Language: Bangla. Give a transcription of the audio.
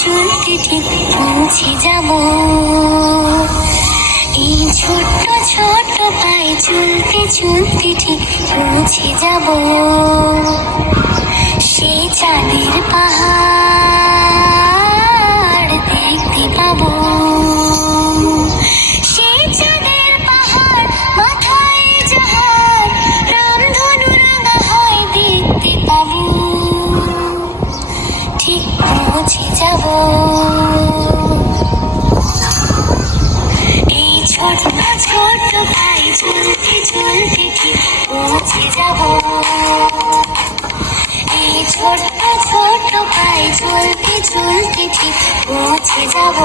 চলতে ঠিক পৌঁছে যাব। এই ছোট্ট ছোট্ট পায়ে চলতে চলতে ঠিক পৌঁছে যাব। সে চাঁদের পাহাড় দেখতে পাবো। সে চাঁদের পাহাড় মাথায় যাহার রামধনু রাঙা হয় দেখতে পাবো। ঠিক পৌঁছে যাব। এই ছোট্ট ছোট্ট পায়ে চলতে চলতে ঠিক পৌঁছে যাব। এই ছোট্ট ছোট্ট পায়ে চলতে চলতে ঠিক পৌঁছে যাব।